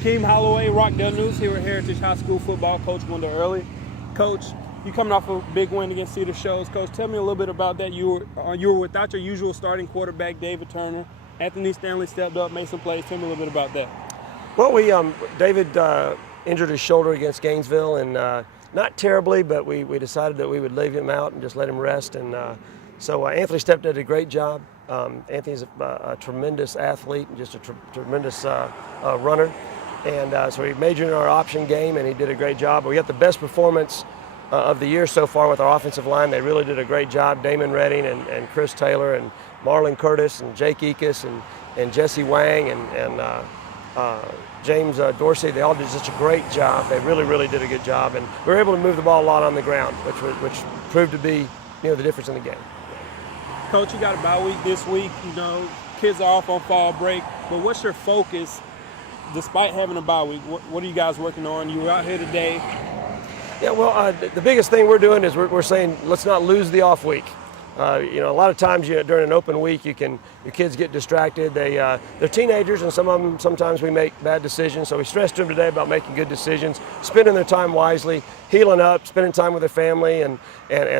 Shakeem Holloway, Rockdale News here at Heritage High School football. Coach won the Early. Coach, you coming off a big win against Cedar Shoals. Coach, tell me a little bit about that. You were without your usual starting quarterback, David Turner. Anthony Stanley stepped up, made some plays. Tell me a little bit about that. Well, David injured his shoulder against Gainesville, and not terribly, but we decided that we would leave him out and just let him rest. And so Anthony stepped in, did a great job. Anthony's a tremendous athlete and just a tremendous runner. And so he majored in our option game, and he did a great job. We got the best performance of the year so far with our offensive line. They really did a great job. Damon Redding and Chris Taylor and Marlon Curtis and Jake Ekus and Jesse Wang and James Dorsey. They all did such a great job. They really did a good job. And we were able to move the ball a lot on the ground, which proved to be the difference in the game. Coach, you got a bye week this week. Kids are off on fall break. But what's your focus despite having a bye week? What are you guys working on? You were out here today. Yeah, well, the biggest thing we're doing is we're saying let's not lose the off week. A lot of times during an open week, your kids get distracted. They're teenagers, and some of them, sometimes we make bad decisions. So we stressed to them today about making good decisions, spending their time wisely, healing up, spending time with their family, and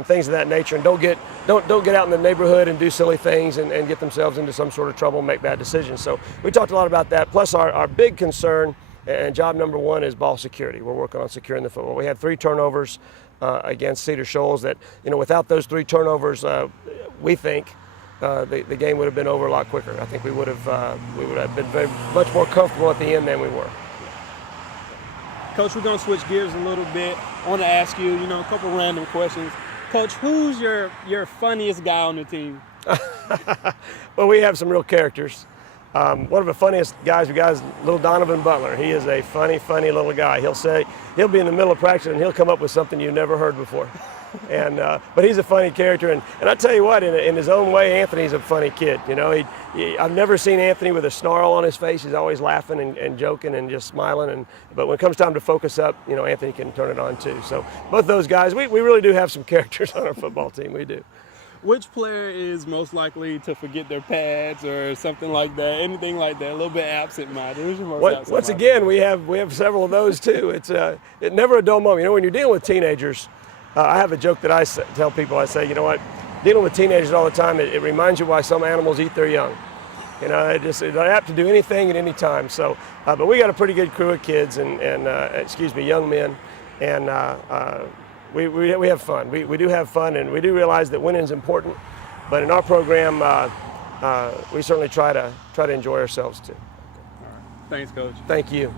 things of that nature. And don't get out in the neighborhood and do silly things and get themselves into some sort of trouble and make bad decisions. So we talked a lot about that. Plus, our big concern and job number one is ball security. We're working on securing the football. We had 3 turnovers against Cedar Shoals that, without those 3 turnovers, we think the game would have been over a lot quicker. I think we would have been much more comfortable at the end than we were. Coach, we're going to switch gears a little bit. I want to ask you, a couple random questions. Coach, who's your funniest guy on the team? Well, we have some real characters. One of the funniest guys we got is little Donovan Butler. He is a funny little guy. He'll be in the middle of practice and he'll come up with something you've never heard before. But he's a funny character, and I tell you what, in his own way, Anthony's a funny kid. I've never seen Anthony with a snarl on his face. He's always laughing and joking and just smiling. But when it comes time to focus up, Anthony can turn it on too. So both those guys, we really do have some characters on our football team. We do. Which player is most likely to forget their pads or something like that? Anything like that? A little bit absent-minded. Who's your most absent-minded? Once again, we have several of those too. It's never a dull moment. When you're dealing with teenagers, I have a joke that I tell people. I say, dealing with teenagers all the time, it reminds you why some animals eat their young. They're apt to do anything at any time. So, but we got a pretty good crew of kids and young men, and we have fun. We do have fun, and we do realize that winning is important. But in our program, we certainly try to enjoy ourselves too. All right. Thanks, Coach. Thank you.